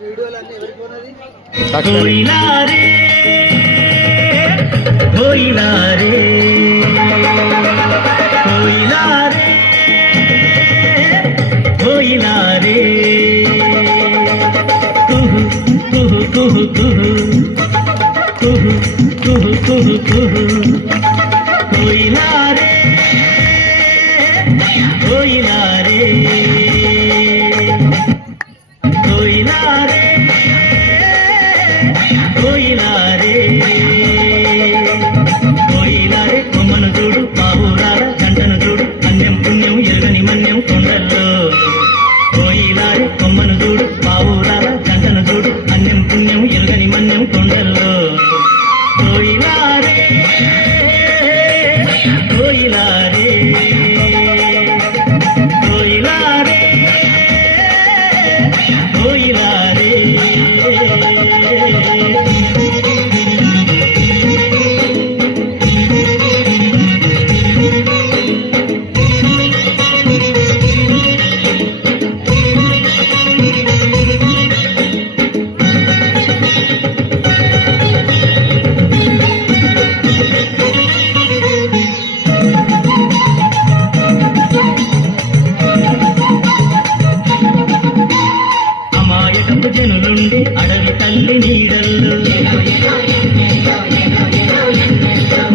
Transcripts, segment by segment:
వీడియోలన్నీ ఎవరికి ఉన్నది కొమ్మను చూడు పావురాల గంటను చూడు అన్యం పుణ్యం ఎరుగని మన్యం కొండల్లో కోయిలారే కొమ్మను చూడు పావురాల గంటను చూడు అన్యం పుణ్యం ఎరుగని మన్యం కొండల్లో కోయిలారే కోయిలారే కోయిలారే కోయిలారే జనులుండి అడవి తల్లి నీడల్లో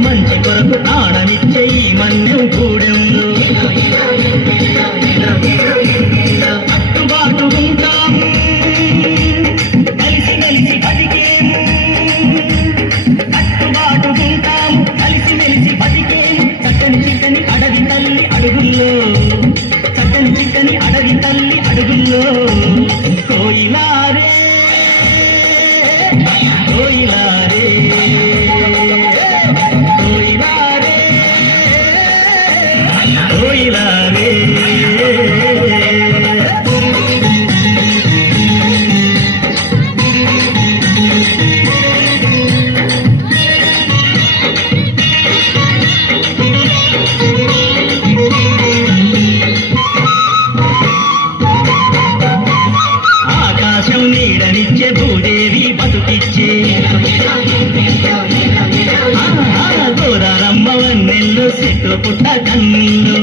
మంచి కొరకు ప్రాణమిచ్చే ఈ మన్యం గూడెంలో కట్టుబాటు ఉంటాము కలిసి మెలిసి బతికేము కట్టుబాటు ఉంటాము కలిసి మెలిసి బతికేము చక్కని చిక్కని అడవి తల్లి అడుగుల్లో చక్కని చిక్కని అడవి తల్లి అడుగుల్లో కోయిలారే కోయిలారే కోయిలారే కోయిలారే నీడనిచ్చే భూదేవి బతుకిచ్చే గోదారమ్మ వన్నెల్లో చెట్లు పుట్ట కన్నుల్లో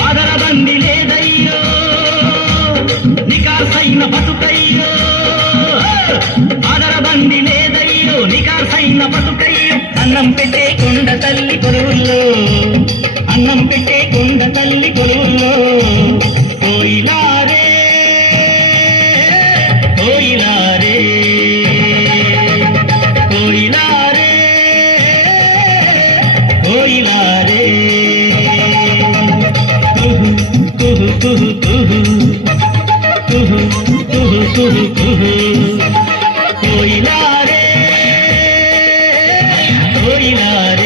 పదర బంది లేదయ్యో నికాసైన బతుకయ్యో పదర బంది లేదయ్యో నికాసైన బతుకయ్యో అన్నం పెట్టే కొండ తల్లి కొలువుల్లో అన్నం పెట్టే కొండ తల్లి కొలువుల్లో కోయిలారే కోయిలారే కోయిలారే కోయిలారే కుహు కుహు కుహు కుహు కుహు కుహు కుహు కుహు కోయిలారే కోయిలారే